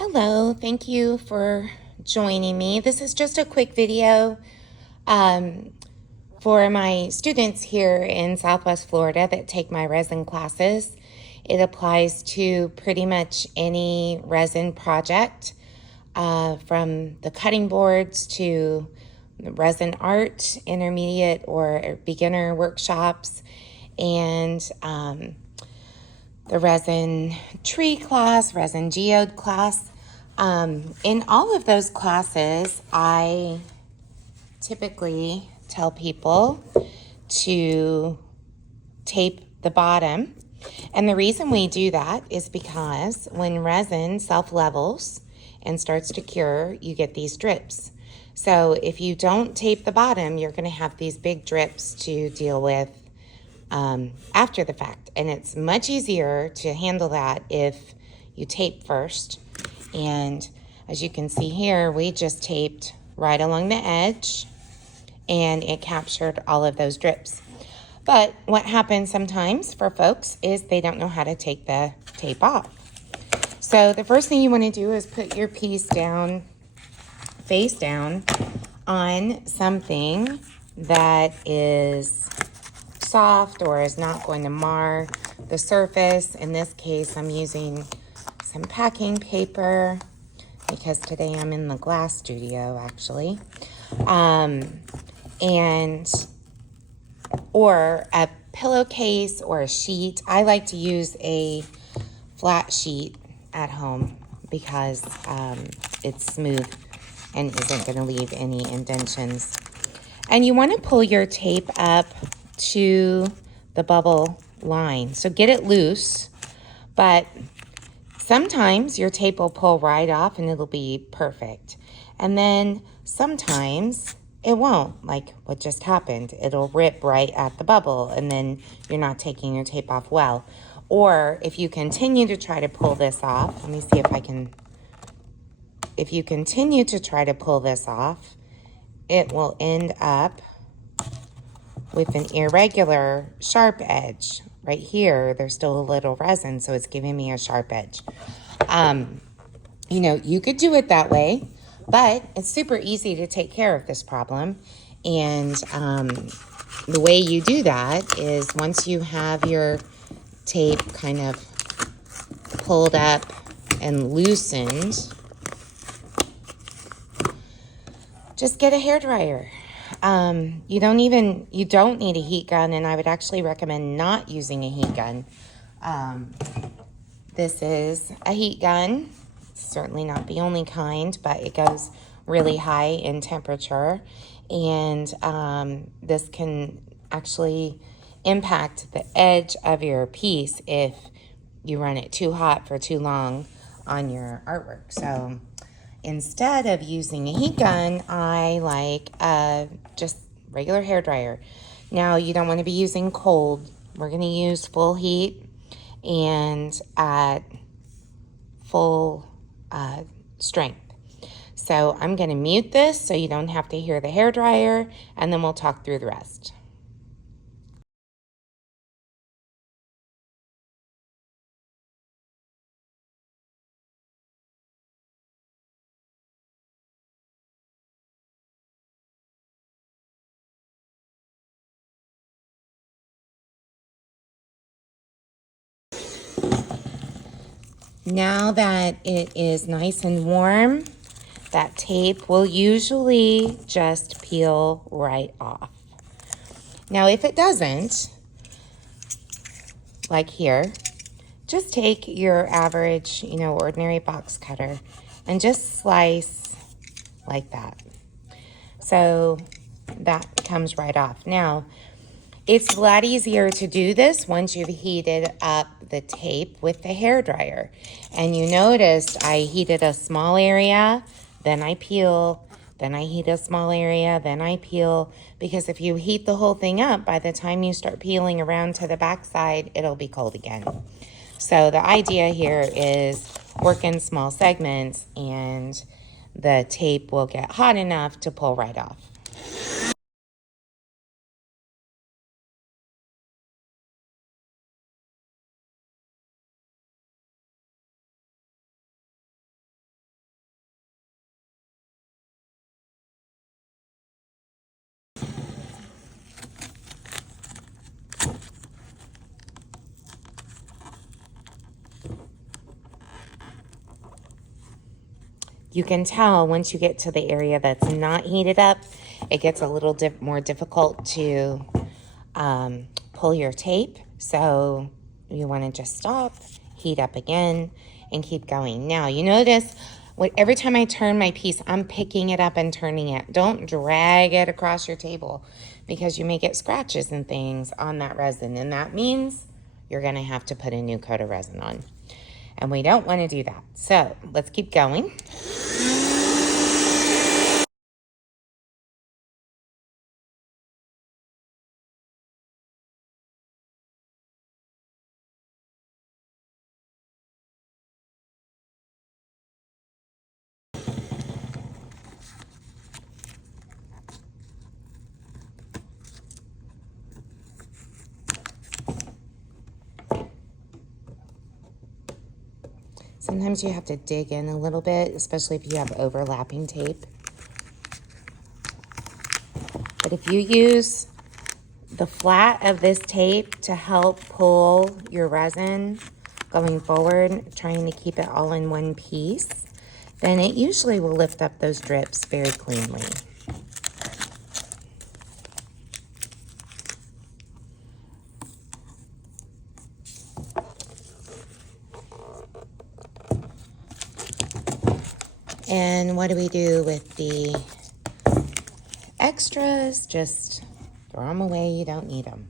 Hello, thank you for joining me. This is just a quick video um, for my students here in Southwest Florida that take my resin classes. It applies to pretty much any resin project, from the cutting boards to resin art, intermediate or beginner workshops, and the resin tree class, resin geode class. In all of those classes, I typically tell people to tape the bottom. And the reason we do that is because when resin self-levels and starts to cure, you get these drips. So if you don't tape the bottom, you're going to have these big drips to deal with after the fact. And it's much easier to handle that if you tape first. And as you can see here, we just taped right along the edge and it captured all of those drips. But what happens sometimes for folks is they don't know how to take the tape off. So the first thing you want to do is put your piece down, face down, on something that is soft or is not going to mar the surface. In this case, I'm using some packing paper because today I'm in the glass studio actually. And or a pillowcase or a sheet. I like to use a flat sheet at home because it's smooth and isn't going to leave any indentions. And you want to pull your tape up to the bubble line. So get it loose, but sometimes your tape will pull right off and it'll be perfect. And then sometimes it won't, like what just happened. It'll rip right at the bubble and then you're not taking your tape off well. Or if you continue to try to pull this off, let me see if I can, if you continue to try to pull this off, it will end up with an irregular sharp edge. Right here, there's still a little resin, so it's giving me a sharp edge. You know, you could do it that way, but it's super easy to take care of this problem. And the way you do that is once you have your tape kind of pulled up and loosened, just get a hairdryer. You don't need a heat gun, and I would actually recommend not using a heat gun. This is a heat gun. Certainly not the only kind, but it goes really high in temperature, and this can actually impact the edge of your piece if you run it too hot for too long on your artwork. So instead of using a heat gun, I like just regular hairdryer. Now, you don't want to be using cold. We're going to use full heat and at full strength. So I'm going to mute this so you don't have to hear the hairdryer, and then we'll talk through the rest. Now that it is nice and warm, that tape will usually just peel right off. Now, if it doesn't, like here, just take your average, ordinary box cutter and just slice like that. So that comes right off. Now, it's a lot easier to do this once you've heated up the tape with the hairdryer. And you noticed I heated a small area, then I peel, then I heat a small area, then I peel. Because if you heat the whole thing up, by the time you start peeling around to the backside, it'll be cold again. So the idea here is work in small segments and the tape will get hot enough to pull right off. You can tell once you get to the area that's not heated up, it gets a little more difficult to pull your tape. So you want to just stop, heat up again, and keep going. Now, you notice every time I turn my piece, I'm picking it up and turning it. Don't drag it across your table because you may get scratches and things on that resin, and that means you're going to have to put a new coat of resin on. And we don't want to do that. So let's keep going. Sometimes you have to dig in a little bit, especially if you have overlapping tape. But if you use the flat of this tape to help pull your resin going forward, trying to keep it all in one piece, then it usually will lift up those drips very cleanly. And what do we do with the extras? Just throw them away, you don't need them.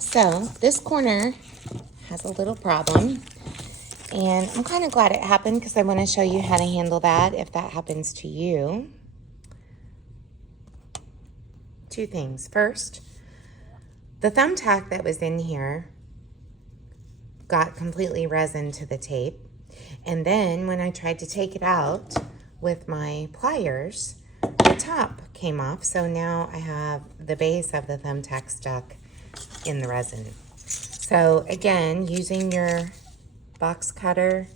So this corner has a little problem, and I'm kind of glad it happened because I want to show you how to handle that if that happens to you. Two things. First, the thumbtack that was in here got completely resin to the tape, and then when I tried to take it out with my pliers, the top came off, so now I have the base of the thumbtack stuck in the resin. So again, using your box cutter,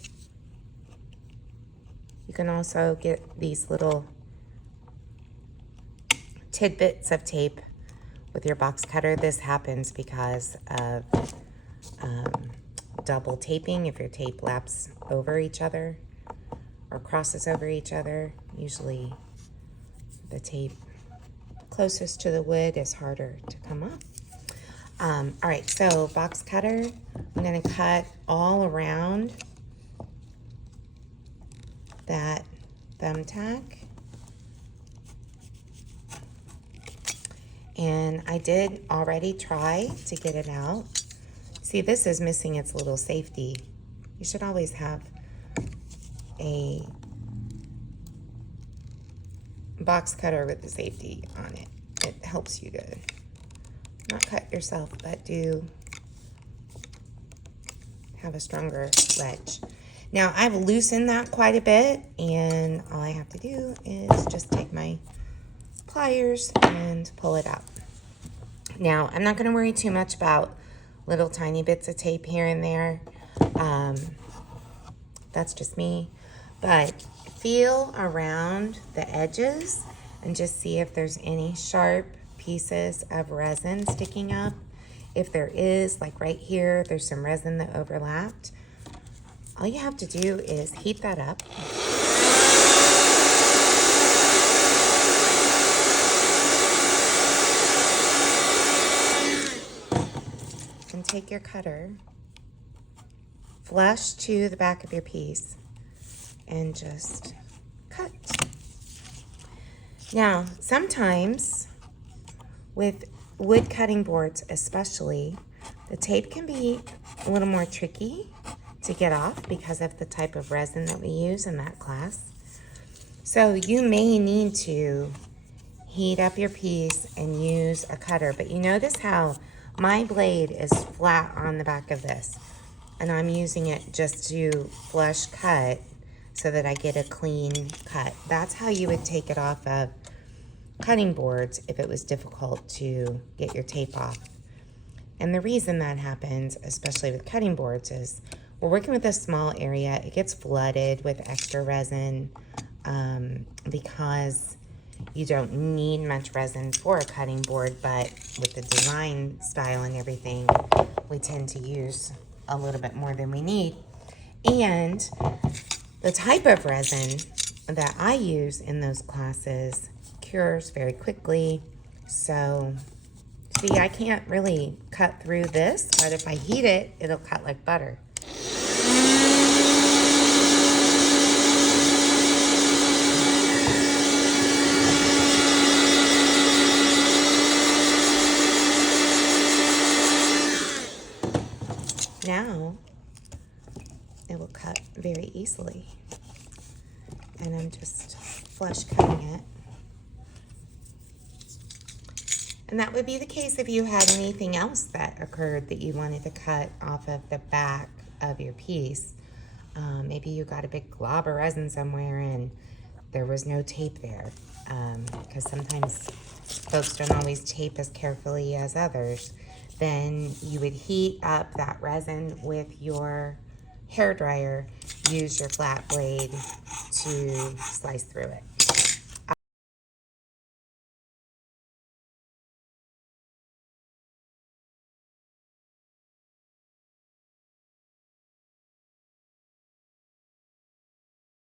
you can also get these little tidbits of tape with your box cutter. This happens because of double taping. If your tape laps over each other or crosses over each other, usually the tape closest to the wood is harder to come off. All right, so box cutter, I'm going to cut all around that thumbtack. And I did already try to get it out. See, this is missing its little safety. You should always have a box cutter with the safety on it. It helps you to not cut yourself, but do have a stronger ledge. Now, I've loosened that quite a bit, and all I have to do is just take my pliers and pull it out. Now, I'm not going to worry too much about little tiny bits of tape here and there. That's just me. But feel around the edges and just see if there's any sharp pieces of resin sticking up. If there is, like right here, there's some resin that overlapped. All you have to do is heat that up. take your cutter flush to the back of your piece and just cut. Now, sometimes with wood cutting boards especially, the tape can be a little more tricky to get off because of the type of resin that we use in that class. So you may need to heat up your piece and use a cutter, but you notice how my blade is flat on the back of this, and I'm using it just to flush cut so that I get a clean cut. That's how you would take it off of cutting boards if it was difficult to get your tape off. And the reason that happens, especially with cutting boards, is we're working with a small area. It gets flooded with extra resin because you don't need much resin for a cutting board, but with the design style and everything, we tend to use a little bit more than we need. And the type of resin that I use in those classes cures very quickly. So, see, I can't really cut through this, but if I heat it, it'll cut like butter. Now, it will cut very easily. And I'm just flush cutting it. And that would be the case if you had anything else that occurred that you wanted to cut off of the back of your piece. Maybe you got a big glob of resin somewhere and there was no tape there. Because sometimes folks don't always tape as carefully as others. Then you would heat up that resin with your hair dryer. Use your flat blade to slice through it.